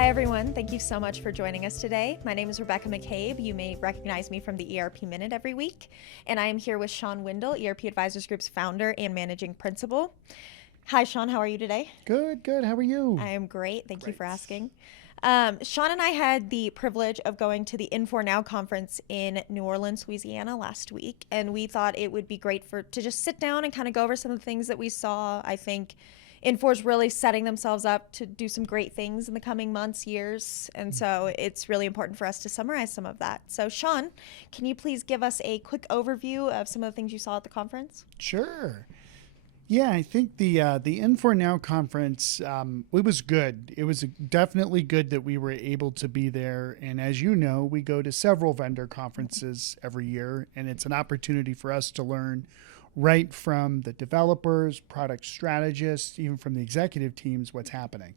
Hi, everyone. Thank you so much for joining us today. My name is Rebekah McCabe. You may recognize me from the ERP Minute every week. And I am here with Shawn Windle, ERP Advisors Group's founder and managing principal. Hi, Shawn. How are you today? Good. How are you? I am great. Thank you for asking. Shawn and I had the privilege of going to the Infor Now conference in New Orleans, Louisiana last week. And we thought it would be great to just sit down and kind of go over some of the things that we saw. I think Infor's really setting themselves up to do some great things in the coming months, years. And so it's really important for us to summarize some of that. So Shawn, can you please give us a quick overview of some of the things you saw at the conference? Sure. Yeah, I think the Infor Now conference, it was good. It was definitely good that we were able to be there. And as you know, we go to several vendor conferences every year, and it's an opportunity for us to learn right from the developers, product strategists, even from the executive teams, what's happening.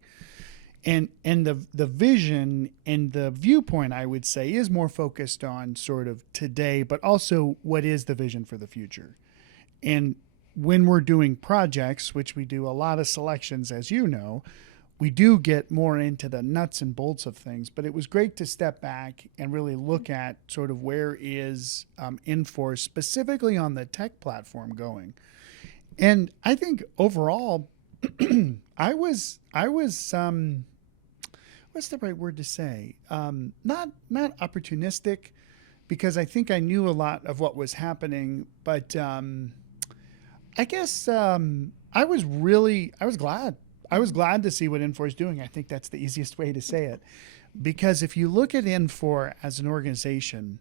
And the vision and the viewpoint, I would say, is more focused on sort of today, but also what is the vision for the future. And when we're doing projects, which we do a lot of selections, as you know, we do get more into the nuts and bolts of things. But it was great to step back and really look at sort of where is Infor specifically on the tech platform going. And I think overall, I was what's the right word to say? Not opportunistic, because I think I knew a lot of what was happening, but I guess I was glad. I was glad to see what Infor is doing. I think that's the easiest way to say it. Because if you look at Infor as an organization,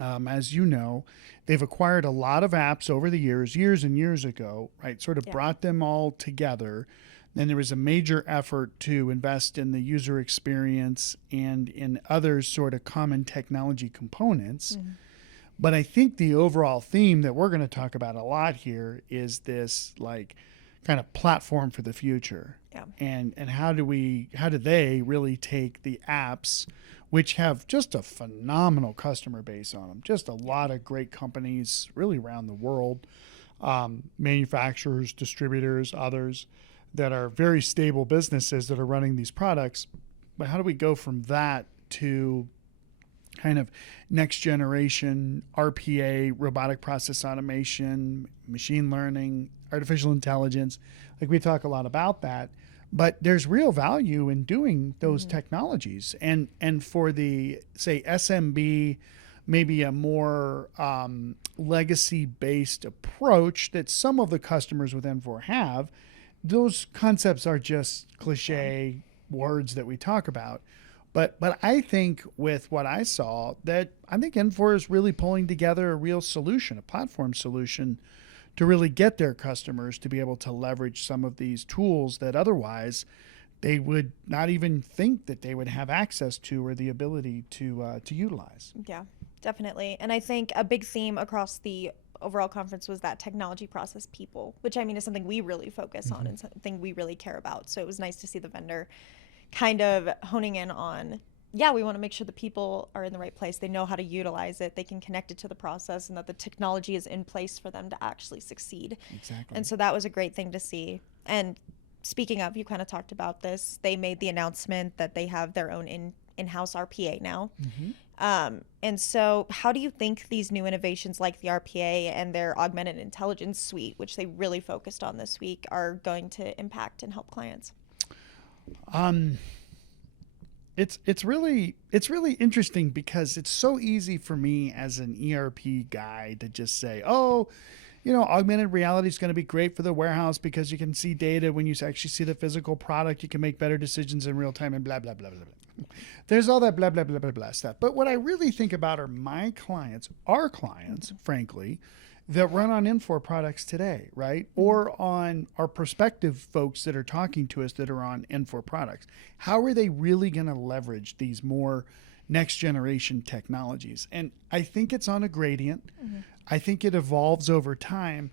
as you know, they've acquired a lot of apps over the years and years ago, right? Sort of brought them all together. Then there was a major effort to invest in the user experience and in other sort of common technology components. Mm-hmm. But I think the overall theme that we're going to talk about a lot here is this like kind of platform for the future. Yeah. And how do they really take the apps, which have just a phenomenal customer base on them, just a lot of great companies really around the world, manufacturers, distributors, others that are very stable businesses that are running these products. But how do we go from that to kind of next generation RPA, robotic process automation, machine learning, artificial intelligence? Like, we talk a lot about that, but there's real value in doing those technologies. And for the, say, SMB, maybe a more legacy-based approach that some of the customers with Infor have, those concepts are just cliche words that we talk about. But I think with what I saw, that I think Infor is really pulling together a real solution, a platform solution, to really get their customers to be able to leverage some of these tools that otherwise they would not even think that they would have access to or the ability to utilize. Yeah, definitely. And I think a big theme across the overall conference was that technology process people, which I mean is something we really focus on and something we really care about. So it was nice to see the vendor kind of honing in on, we want to make sure the people are in the right place. They know how to utilize it. They can connect it to the process, and that the technology is in place for them to actually succeed. Exactly. And so that was a great thing to see. And speaking of, you kind of talked about this, they made the announcement that they have their own in-house RPA now. And so how do you think these new innovations like the RPA and their augmented intelligence suite, which they really focused on this week, are going to impact and help clients? It's really interesting, because it's so easy for me as an ERP guy to just say, augmented reality is going to be great for the warehouse because you can see data when you actually see the physical product. You can make better decisions in real time and blah, blah, blah, blah, blah. There's all that blah, blah, blah, blah, blah stuff. But what I really think about are my clients, our clients, frankly, that run on Infor products today, right? Or on our prospective folks that are talking to us that are on Infor products. How are they really going to leverage these more next generation technologies? And I think it's on a gradient. I think it evolves over time.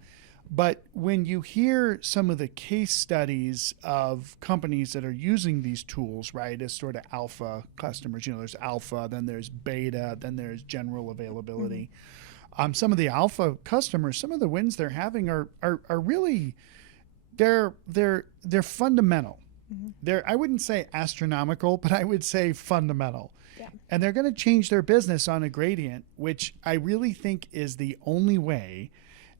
But when you hear some of the case studies of companies that are using these tools, right, as sort of alpha customers, there's alpha, then there's beta, then there's general availability. Some of the alpha customers, some of the wins they're having are really, they're fundamental. I wouldn't say astronomical, but I would say fundamental. Yeah. And they're going to change their business on a gradient, which I really think is the only way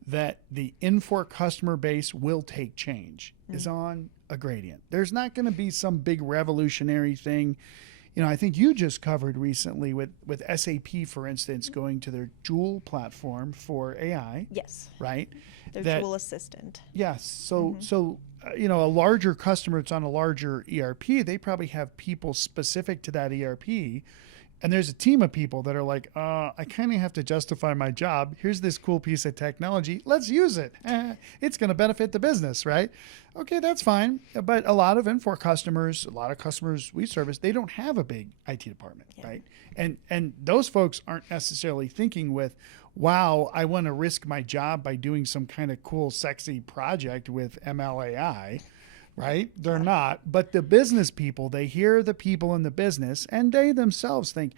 that the Infor customer base will take change is on a gradient. There's not going to be some big revolutionary thing. I think you just covered recently with SAP, for instance, going to their Joule platform for AI. Yes. Right? Their Joule Assistant. Yes. So a larger customer that's on a larger ERP, they probably have people specific to that ERP. And there's a team of people that are like, I kind of have to justify my job. Here's this cool piece of technology. Let's use it. It's going to benefit the business, right? Okay, that's fine. But a lot of Infor customers, a lot of customers we service, they don't have a big IT department, right? And those folks aren't necessarily thinking with, wow, I want to risk my job by doing some kind of cool, sexy project with MLAI. Right? They're not. But the business people, they hear the people in the business and they themselves think,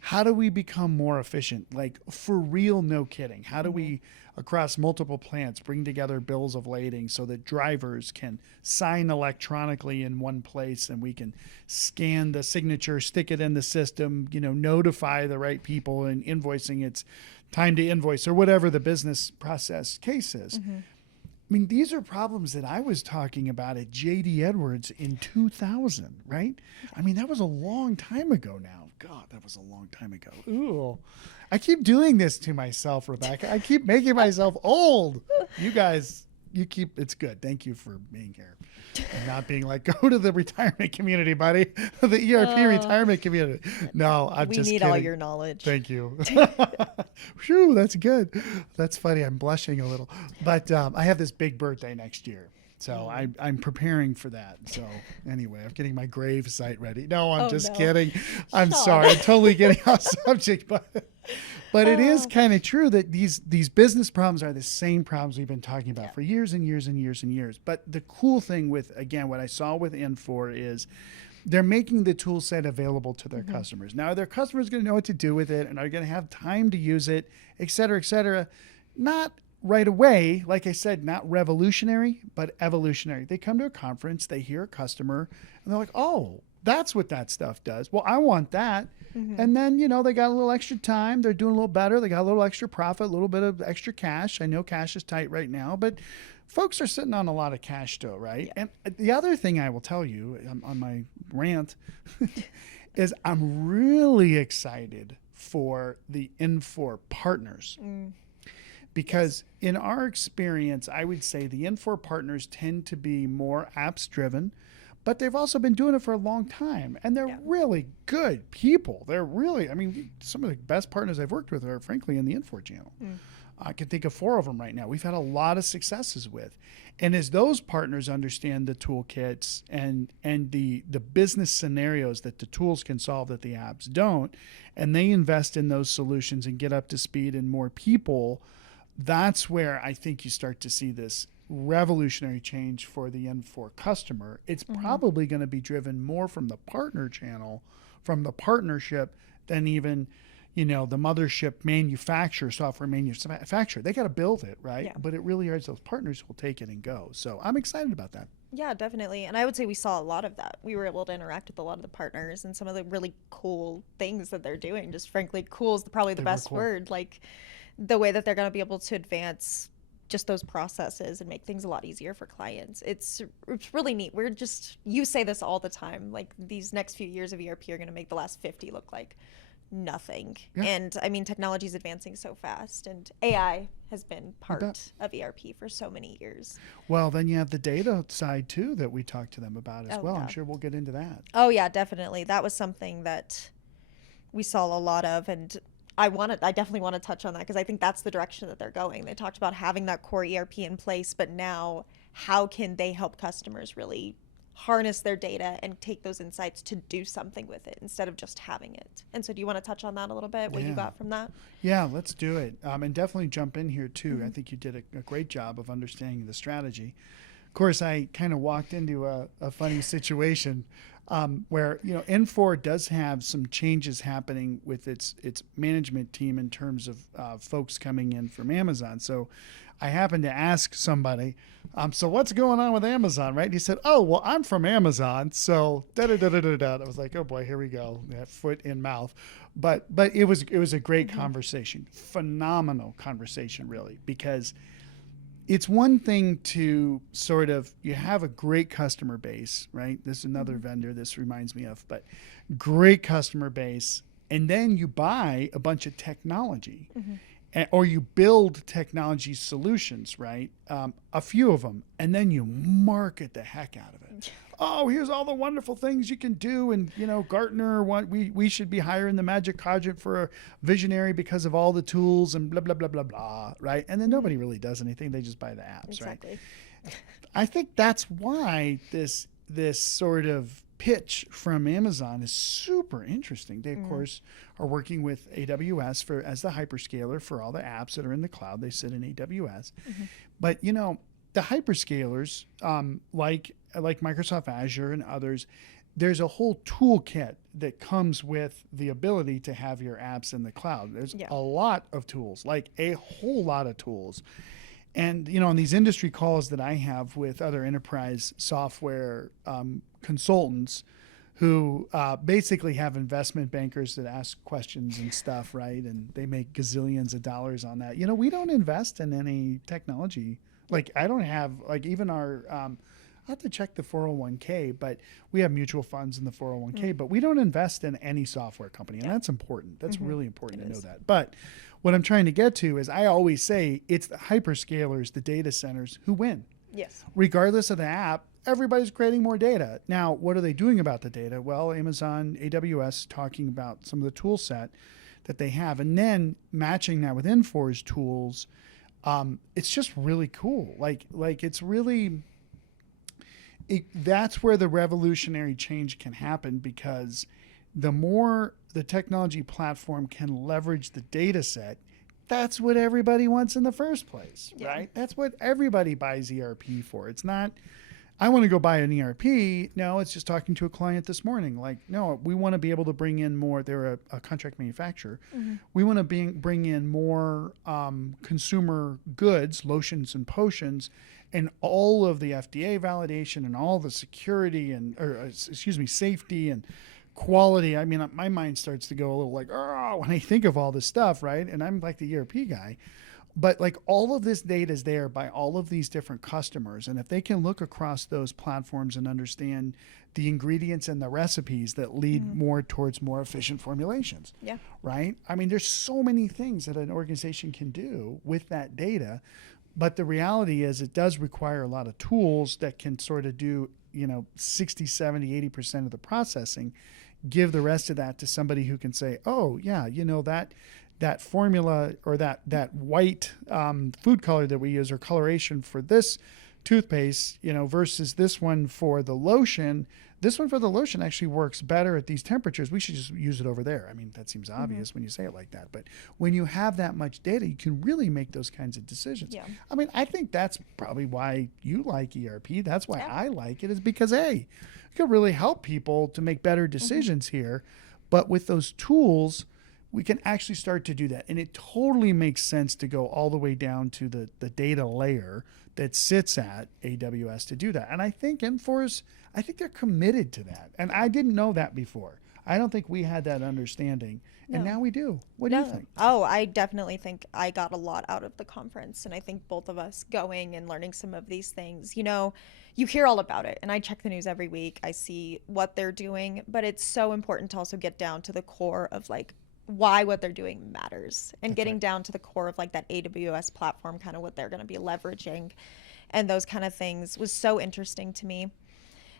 how do we become more efficient? Like for real, no kidding. How do we, across multiple plants, bring together bills of lading so that drivers can sign electronically in one place and we can scan the signature, stick it in the system, notify the right people and invoicing it's time to invoice or whatever the business process case is. I mean, these are problems that I was talking about at J.D. Edwards in 2000, right? I mean, that was a long time ago now. God, that was a long time ago. Ooh. I keep doing this to myself, Rebekah. I keep making myself old. You guys, it's good. Thank you for being here and not being like, go to the retirement community, buddy. The ERP retirement community. No, I'm just kidding. We need all your knowledge. Thank you. Phew, that's good. That's funny. I'm blushing a little. But I have this big birthday next year. So I'm preparing for that. So anyway, I'm getting my grave site ready. No, I'm just kidding. I'm sorry. I'm totally getting off subject. But it is kind of true that these business problems are the same problems we've been talking about for years and years and years and years. But the cool thing with, again, what I saw with Infor is they're making the tool set available to their customers. Now, are their customers going to know what to do with it and are going to have time to use it, et cetera, et cetera? Not right away. Like I said, not revolutionary, but evolutionary. They come to a conference, they hear a customer, and they're like, oh, that's what that stuff does. Well, I want that. And then, they got a little extra time. They're doing a little better. They got a little extra profit, a little bit of extra cash. I know cash is tight right now, but folks are sitting on a lot of cash still, right? Yeah. And the other thing I will tell you on my rant is I'm really excited for the Infor partners. Because in our experience, I would say the Infor partners tend to be more apps driven, but they've also been doing it for a long time. And they're really good people. They're really, some of the best partners I've worked with are frankly in the Infor channel. I can think of 4 of them right now. We've had a lot of successes with. And as those partners understand the toolkits and the business scenarios that the tools can solve that the apps don't, and they invest in those solutions and get up to speed and more people, that's where I think you start to see this revolutionary change for the Infor customer. It's probably going to be driven more from the partner channel, from the partnership, than even, the mothership manufacturer, software manufacturer. They got to build it, right? Yeah. But it really is those partners who will take it and go. So I'm excited about that. Yeah, definitely. And I would say we saw a lot of that. We were able to interact with a lot of the partners and some of the really cool things that they're doing. Just frankly, cool is probably the best word. Like the way that they're going to be able to advance just those processes and make things a lot easier for clients. It's really neat. You say this all the time, like these next few years of ERP are going to make the last 50 look like nothing. Yeah. And technology is advancing so fast, and AI has been part of ERP for so many years. Well, then you have the data side too that we talked to them about as well. Yeah. I'm sure we'll get into that. Oh yeah, definitely. That was something that we saw a lot of, and I definitely want to touch on that because I think that's the direction that they're going. They talked about having that core ERP in place, but now how can they help customers really harness their data and take those insights to do something with it instead of just having it? And so do you want to touch on that a little bit, what you got from that? Yeah, let's do it. And definitely jump in here too. I think you did a great job of understanding the strategy. Of course, I kind of walked into a funny situation. where Infor does have some changes happening with its management team in terms of folks coming in from Amazon. So I happened to ask somebody, so what's going on with Amazon, right? And he said, oh, well, I'm from Amazon, so da da da da da da. I was like, oh boy, here we go, that foot in mouth. But it was a great conversation, phenomenal conversation, really, because it's one thing to sort of, you have a great customer base, right? This is another vendor this reminds me of, but great customer base. And then you buy a bunch of technology or you build technology solutions, right? A few of them, and then you market the heck out of it. Oh, here's all the wonderful things you can do. And, Gartner, we should be higher in the Magic Quadrant for a visionary because of all the tools and blah, blah, blah, blah, blah, right? And then nobody really does anything. They just buy the apps, Exactly. right? I think that's why this sort of pitch from Amazon is super interesting. They, of course, are working with AWS as the hyperscaler for all the apps that are in the cloud. They sit in AWS. But, the hyperscalers, like Microsoft Azure and others, there's a whole toolkit that comes with the ability to have your apps in the cloud. There's a lot of tools, like a whole lot of tools. And, on these industry calls that I have with other enterprise software consultants who basically have investment bankers that ask questions and stuff, right? And they make gazillions of dollars on that. We don't invest in any technology. Like, I don't have, like, even our, I have to check the 401k, but we have mutual funds in the 401k, but we don't invest in any software company. And that's important. That's really important to know that. But what I'm trying to get to is, I always say it's the hyperscalers, the data centers, who win. Yes. Regardless of the app, everybody's creating more data. Now, what are they doing about the data? Well, Amazon, AWS, talking about some of the tool set that they have, and then matching that with Infor's tools. It's just really cool. Like it's really, that's where the revolutionary change can happen, because the more the technology platform can leverage the data set, that's what everybody wants in the first place, right? That's what everybody buys ERP for. It's not, I want to go buy an ERP. No, it's just talking to a client this morning. Like, no, we want to be able to bring in more. They're a contract manufacturer. We want to bring in more consumer goods, lotions and potions, and all of the FDA validation and all the security and, safety and quality. I mean, my mind starts to go a little like, oh, when I think of all this stuff, right? And I'm like the ERP guy. But like, all of this data is there by all of these different customers. And if they can look across those platforms and understand the ingredients and the recipes that lead more towards more efficient formulations, right? I mean, there's so many things that an organization can do with that data. But the reality is, it does require a lot of tools that can sort of do, 60, 70, 80% of the processing, give the rest of that to somebody who can say, oh yeah, that formula or that white food color that we use, or coloration for this toothpaste, versus this one for the lotion. This one for the lotion actually works better at these temperatures. We should just use it over there. I mean, that seems obvious when you say it like that. But when you have that much data, you can really make those kinds of decisions. Yeah. I mean, I think that's probably why you like ERP. That's why I like it, is because, hey, you can really help people to make better decisions here. But with those tools, we can actually start to do that. And it totally makes sense to go all the way down to the data layer that sits at AWS to do that. And I think Infor's, I think they're committed to that. And I didn't know that before. I don't think we had that understanding. And now we do. What do you think? Oh, I definitely think I got a lot out of the conference. And I think both of us going and learning some of these things, you hear all about it. And I check the news every week. I see what they're doing. But it's so important to also get down to the core of like, why what they're doing matters, and getting down to the core of like that AWS platform, kind of what they're going to be leveraging and those kind of things was so interesting to me.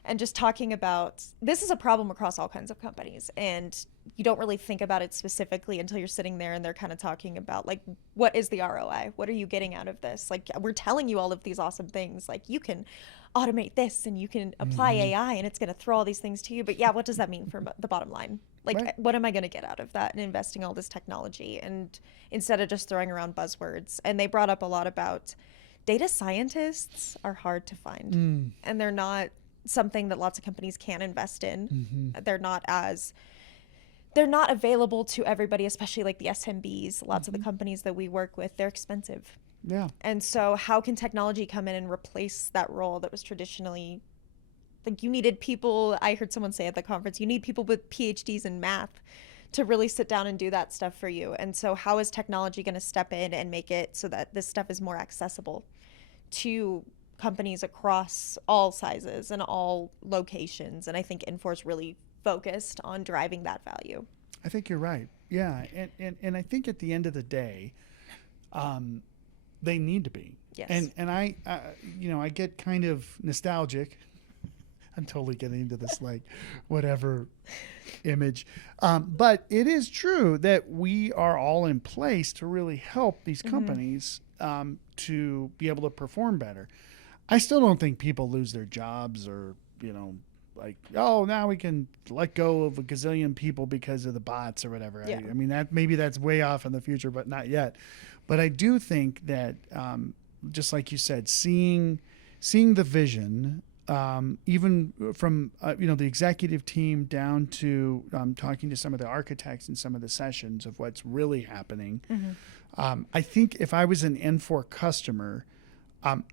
And just talking about, this is a problem across all kinds of companies, and you don't really think about it specifically until you're sitting there and they're kind of talking about like, what is the ROI? What are you getting out of this? Like, we're telling you all of these awesome things, like you can automate this and you can apply AI and it's going to throw all these things to you. But what does that mean for the bottom line? Like, what am I going to get out of that and investing all this technology? And instead of just throwing around buzzwords. And they brought up a lot about data scientists are hard to find, and they're not something that lots of companies can invest in. Mm-hmm. They're not available to everybody, especially like the SMBs. Lots of the companies that we work with, they're expensive. Yeah. And so how can technology come in and replace that role that was traditionally, like, you needed people, I heard someone say at the conference, you need people with PhDs in math to really sit down and do that stuff for you. And so how is technology going to step in and make it so that this stuff is more accessible to companies across all sizes and all locations? And I think Infor's really focused on driving that value. I think you're right. Yeah. And I think at the end of the day, they need to be. Yes. And I get kind of nostalgic. I'm totally getting into this like whatever image. But it is true that we are all in place to really help these companies to be able to perform better. I still don't think people lose their jobs or, like, oh, now we can let go of a gazillion people because of the bots or whatever. Yeah. I mean, maybe that's way off in the future, but not yet. But I do think that, just like you said, seeing the vision, even from the executive team down to talking to some of the architects in some of the sessions of what's really happening. I think if I was an Infor customer,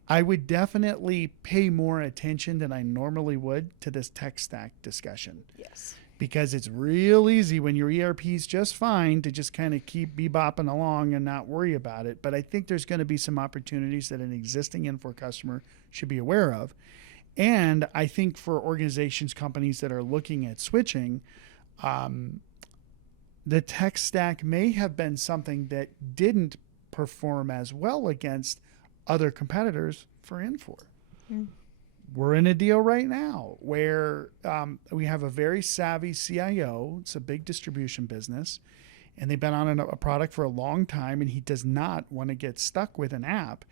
I would definitely pay more attention than I normally would to this tech stack discussion. Yes. Because it's real easy when your ERP is just fine to just kind of keep bebopping along and not worry about it. But I think there's going to be some opportunities that an existing Infor customer should be aware of. And I think for organizations, companies that are looking at switching, the tech stack may have been something that didn't perform as well against other competitors for Infor. We're in a deal right now where we have a very savvy CIO. It's a big distribution business, and they've been on a product for a long time, and he does not want to get stuck with an app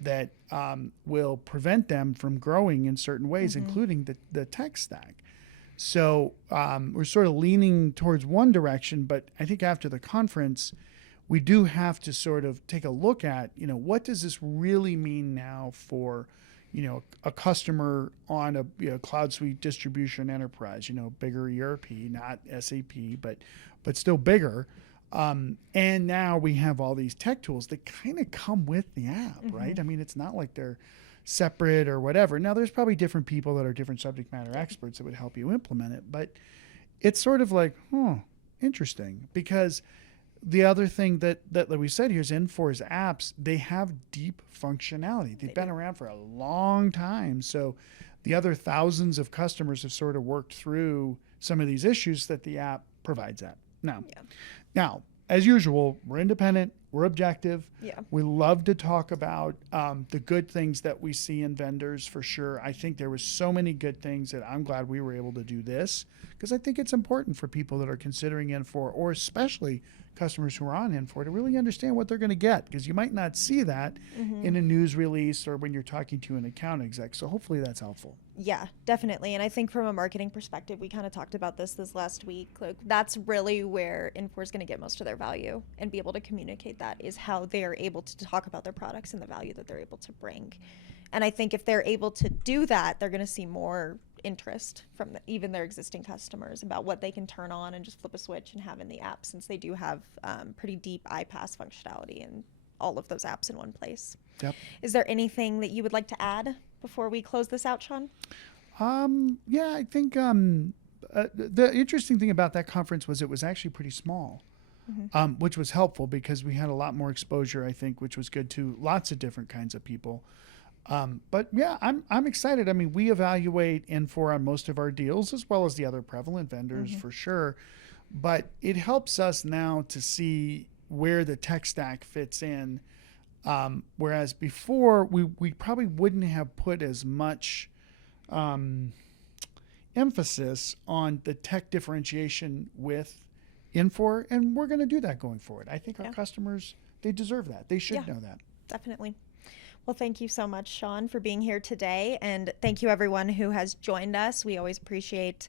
that will prevent them from growing in certain ways, including the tech stack. So we're sort of leaning towards one direction, but I think after the conference, we do have to sort of take a look at, what does this really mean now for, a customer on a Cloud Suite distribution enterprise, bigger ERP, not SAP, but still bigger. And now we have all these tech tools that kind of come with the app, right? I mean, it's not like they're separate or whatever. Now, there's probably different people that are different subject matter experts that would help you implement it, but it's sort of like, interesting, because the other thing that we said here is Infor's apps, they have deep functionality. They've been around for a long time. So the other thousands of customers have sort of worked through some of these issues that the app provides at. Now, as usual, we're independent, we're objective. Yeah. We love to talk about the good things that we see in vendors for sure. I think there was so many good things that I'm glad we were able to do this, because I think it's important for people that are considering Infor, or especially customers who are on Infor, to really understand what they're going to get, because you might not see that in a news release or when you're talking to an account exec. So hopefully that's helpful. Yeah, definitely. And I think from a marketing perspective, we kind of talked about this last week. Like, that's really where Infor is going to get most of their value, and be able to communicate that is how they are able to talk about their products and the value that they're able to bring. And I think if they're able to do that, they're going to see more interest from even their existing customers about what they can turn on and just flip a switch and have in the app, since they do have pretty deep iPaaS functionality and all of those apps in one place. Yep. Is there anything that you would like to add before we close this out, Shawn? Yeah, I think the interesting thing about that conference was it was actually pretty small, which was helpful because we had a lot more exposure, I think, which was good to lots of different kinds of people. But yeah, I'm excited. I mean, we evaluate Infor on most of our deals, as well as the other prevalent vendors for sure. But it helps us now to see where the tech stack fits in. Whereas before, we probably wouldn't have put as much emphasis on the tech differentiation with Infor, and we're going to do that going forward. I think our customers, they deserve that. They should know that. Definitely. Well, thank you so much, Shawn, for being here today. And thank you, everyone who has joined us. We always appreciate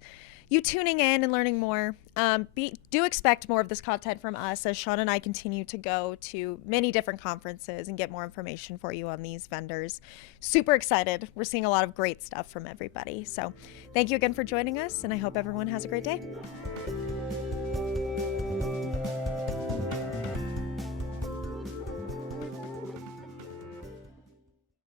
you tuning in and learning more. Do expect more of this content from us as Shawn and I continue to go to many different conferences and get more information for you on these vendors. Super excited. We're seeing a lot of great stuff from everybody. So thank you again for joining us, and I hope everyone has a great day.